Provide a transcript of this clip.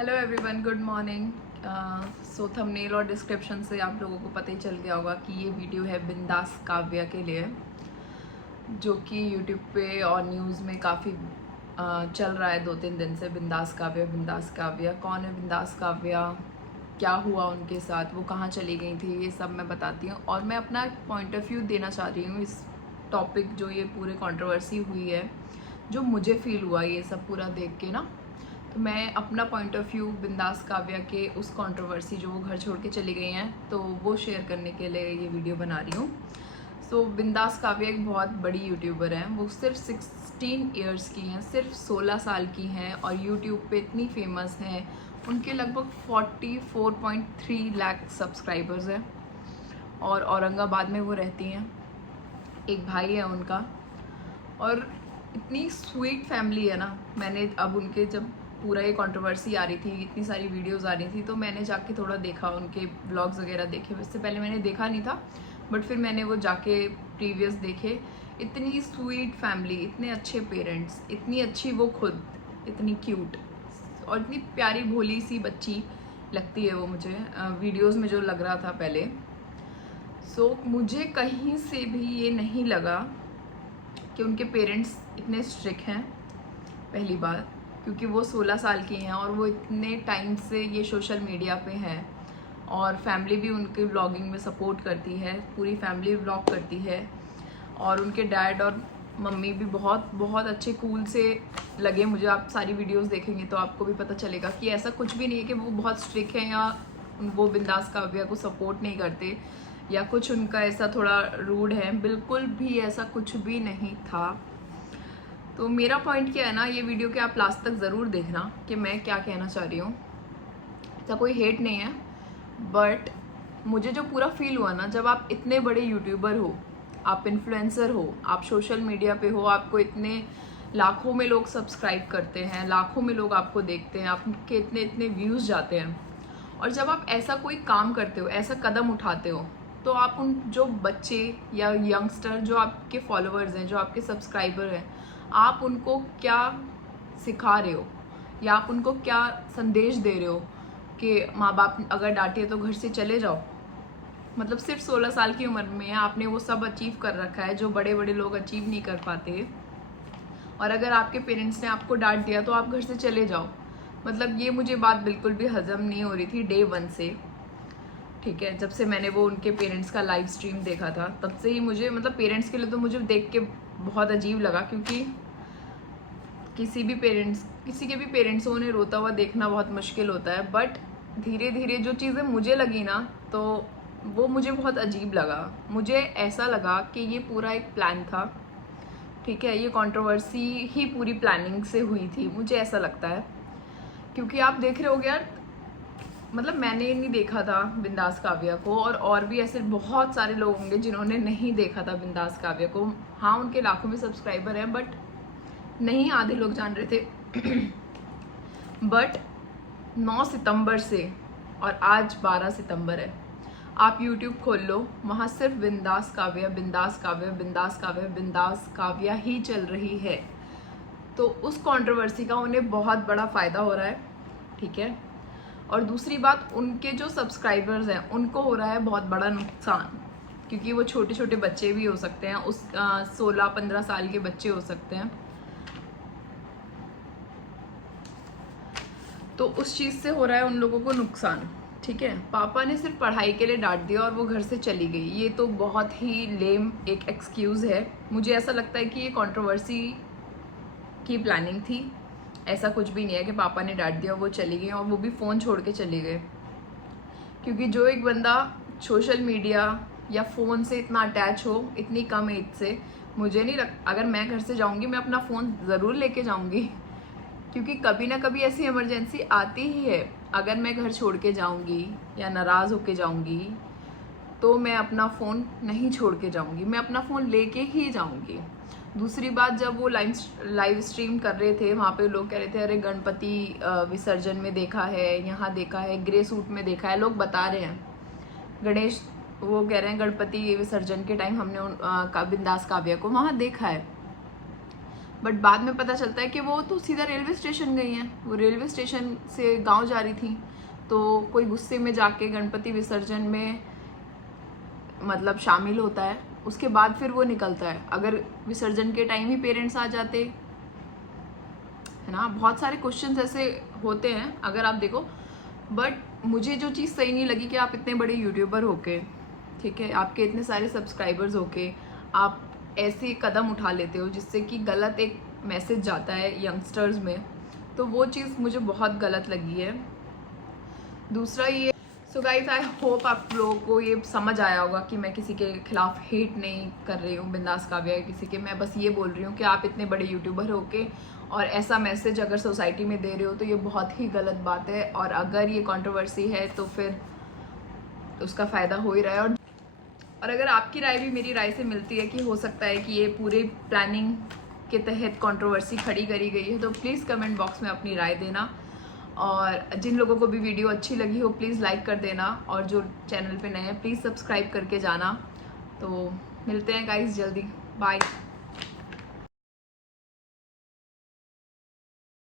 Hello everyone, good morning. So thumbnail और description से आप लोगों को पता ही चल गया होगा कि ये वीडियो है बिंदास काव्या के लिए, जो कि यूट्यूब पे और न्यूज़ में काफ़ी चल रहा है 2-3 दिन से। बिंदास काव्या, बिंदास काव्या, कौन है बिंदास काव्या, क्या हुआ उनके साथ, वो कहाँ चली गई थी, ये सब मैं बताती हूँ। और मैं अपना पॉइंट ऑफ व्यू देना चाह रही हूँ इस टॉपिक, जो ये पूरे कंट्रोवर्सी हुई है, जो मुझे फील हुआ ये सब पूरा देख के ना। तो मैं अपना पॉइंट ऑफ व्यू बिंदास काव्या के उस कंट्रोवर्सी, जो वो घर छोड़ के चली गई हैं, तो वो शेयर करने के लिए ये वीडियो बना रही हूँ। सो बिंदास काव्या एक बहुत बड़ी यूट्यूबर हैं। वो सिर्फ 16 ईयर्स की हैं, सिर्फ 16 साल की हैं, और यूट्यूब पे इतनी फेमस हैं। उनके लगभग 44.3 लाख सब्सक्राइबर्स हैं, और औरंगाबाद में वो रहती हैं। एक भाई है उनका, और इतनी स्वीट फैमिली है ना। मैंने अब उनके, जब पूरा ये कंट्रोवर्सी आ रही थी, इतनी सारी वीडियोस आ रही थी, तो मैंने जाके थोड़ा देखा, उनके ब्लॉग्स वगैरह देखे। उससे पहले मैंने देखा नहीं था, बट फिर मैंने वो जाके प्रीवियस देखे। इतनी स्वीट फैमिली, इतने अच्छे पेरेंट्स, इतनी अच्छी वो खुद, इतनी क्यूट और इतनी प्यारी भोली सी बच्ची लगती है वो मुझे वीडियोस में जो लग रहा था पहले। सो मुझे कहीं से भी ये नहीं लगा कि उनके पेरेंट्स इतने स्ट्रिक्ट हैं, पहली बात, क्योंकि वो 16 साल की हैं और वो इतने टाइम से ये सोशल मीडिया पे हैं, और फैमिली भी उनके व्लॉगिंग में सपोर्ट करती है, पूरी फैमिली व्लॉग करती है। और उनके डैड और मम्मी भी बहुत बहुत अच्छे, कूल से लगे मुझे। आप सारी वीडियोस देखेंगे तो आपको भी पता चलेगा कि ऐसा कुछ भी नहीं है कि वो बहुत स्ट्रिक्ट हैं या वो बिंदास काव्या को सपोर्ट नहीं करते, या कुछ उनका ऐसा थोड़ा रूड है। बिल्कुल भी ऐसा कुछ भी नहीं था। तो मेरा पॉइंट क्या है ना, ये वीडियो के आप लास्ट तक ज़रूर देखना कि मैं क्या कहना चाह रही हूँ। ऐसा कोई हेट नहीं है, बट मुझे जो पूरा फील हुआ ना, जब आप इतने बड़े यूट्यूबर हो, आप इन्फ्लुएंसर हो, आप सोशल मीडिया पे हो, आपको इतने लाखों में लोग सब्सक्राइब करते हैं, लाखों में लोग आपको देखते हैं, आपके इतने इतने व्यूज़ जाते हैं, और जब आप ऐसा कोई काम करते हो, ऐसा कदम उठाते हो, तो आप उन जो बच्चे या यंगस्टर जो आपके फॉलोअर्स हैं, जो आपके सब्सक्राइबर हैं, आप उनको क्या सिखा रहे हो, या आप उनको क्या संदेश दे रहे हो कि माँ बाप अगर डांटे तो घर से चले जाओ। मतलब सिर्फ 16 साल की उम्र में आपने वो सब अचीव कर रखा है जो बड़े बड़े लोग अचीव नहीं कर पाते, और अगर आपके पेरेंट्स ने आपको डांट दिया तो आप घर से चले जाओ। मतलब ये मुझे बात बिल्कुल भी हजम नहीं हो रही थी डे 1 से। ठीक है, जब से मैंने वो उनके पेरेंट्स का लाइव स्ट्रीम देखा था, तब से ही मुझे, मतलब पेरेंट्स के लिए तो मुझे देख के बहुत अजीब लगा, क्योंकि किसी के भी पेरेंट्स को उन्हें रोता हुआ देखना बहुत मुश्किल होता है। बट धीरे धीरे जो चीज़ें मुझे लगी ना, तो वो मुझे बहुत अजीब लगा। मुझे ऐसा लगा कि ये पूरा एक प्लान था। ठीक है, ये कंट्रोवर्सी ही पूरी प्लानिंग से हुई थी, मुझे ऐसा लगता है। क्योंकि आप देख रहे हो यार, मतलब मैंने नहीं देखा था बिंदास काव्या को, और भी ऐसे बहुत सारे लोग होंगे जिन्होंने नहीं देखा था बिंदास काव्या को। हाँ, उनके लाखों में सब्सक्राइबर हैं, बट नहीं आधे लोग जान रहे थे। बट 9 सितंबर से, और आज 12 सितंबर है, आप YouTube खोल लो, वहाँ सिर्फ बिंदास काव्या, बिंदास काव्या, बिंदास काव्या, बिंदास काव्या ही चल रही है। तो उस कंट्रोवर्सी का उन्हें बहुत बड़ा फ़ायदा हो रहा है। ठीक है, और दूसरी बात, उनके जो सब्सक्राइबर्स हैं उनको हो रहा है बहुत बड़ा नुकसान, क्योंकि वो छोटे छोटे बच्चे भी हो सकते हैं, उस 16-15 साल के बच्चे हो सकते हैं। तो उस चीज़ से हो रहा है उन लोगों को नुकसान। ठीक है, पापा ने सिर्फ पढ़ाई के लिए डांट दिया और वो घर से चली गई, ये तो बहुत ही लेम एक एक्सक्यूज़ है। मुझे ऐसा लगता है कि ये कंट्रोवर्सी की प्लानिंग थी। ऐसा कुछ भी नहीं है कि पापा ने डांट दिया और वो चली गई, और वो भी फ़ोन छोड़ के चले गए। क्योंकि जो एक बंदा सोशल मीडिया या फ़ोन से इतना अटैच हो इतनी कम एज से, मुझे नहीं अगर मैं घर से जाऊँगी, मैं अपना फ़ोन ज़रूर लेके जाऊँगी, क्योंकि कभी ना कभी ऐसी इमरजेंसी आती ही है। अगर मैं घर छोड़ के जाऊंगी या नाराज़ होके जाऊंगी, तो मैं अपना फ़ोन नहीं छोड़ के जाऊंगी, मैं अपना फ़ोन लेके ही जाऊंगी। दूसरी बात, जब वो लाइव स्ट्रीम कर रहे थे, वहाँ पे लोग कह रहे थे अरे गणपति विसर्जन में देखा है, यहाँ देखा है, ग्रे सूट में देखा है, लोग बता रहे हैं। गणेश, वो कह रहे हैं गणपति विसर्जन के टाइम हमने बिंदास काव्या को वहाँ देखा है। बट बाद में पता चलता है कि वो तो सीधा रेलवे स्टेशन गई हैं। वो रेलवे स्टेशन से गांव जा रही थी, तो कोई गुस्से में जाके गणपति विसर्जन में मतलब शामिल होता है, उसके बाद फिर वो निकलता है। अगर विसर्जन के टाइम ही पेरेंट्स आ जाते, है ना, बहुत सारे क्वेश्चंस ऐसे होते हैं अगर आप देखो। बट मुझे जो चीज़ सही नहीं लगी कि आप इतने बड़े यूट्यूबर होके, ठीक है, आपके इतने सारे सब्सक्राइबर्स होके आप ऐसे कदम उठा लेते हो जिससे कि गलत एक मैसेज जाता है यंगस्टर्स में, तो वो चीज़ मुझे बहुत गलत लगी है। दूसरा ये, सो गाइस आई होप आप लोगों को ये समझ आया होगा कि मैं किसी के खिलाफ हेट नहीं कर रही हूँ, बिंदास काव्या है किसी के। मैं बस ये बोल रही हूँ कि आप इतने बड़े यूट्यूबर होके और ऐसा मैसेज अगर सोसाइटी में दे रहे हो तो ये बहुत ही गलत बात है। और अगर ये कंट्रोवर्सी है तो फिर उसका फ़ायदा हो ही रहा है। और अगर आपकी राय भी मेरी राय से मिलती है कि हो सकता है कि ये पूरे प्लानिंग के तहत कंट्रोवर्सी खड़ी करी गई है, तो प्लीज़ कमेंट बॉक्स में अपनी राय देना। और जिन लोगों को भी वीडियो अच्छी लगी हो प्लीज़ लाइक कर देना, और जो चैनल पे नए हैं प्लीज़ सब्सक्राइब करके जाना। तो मिलते हैं गाइस जल्दी, बाय।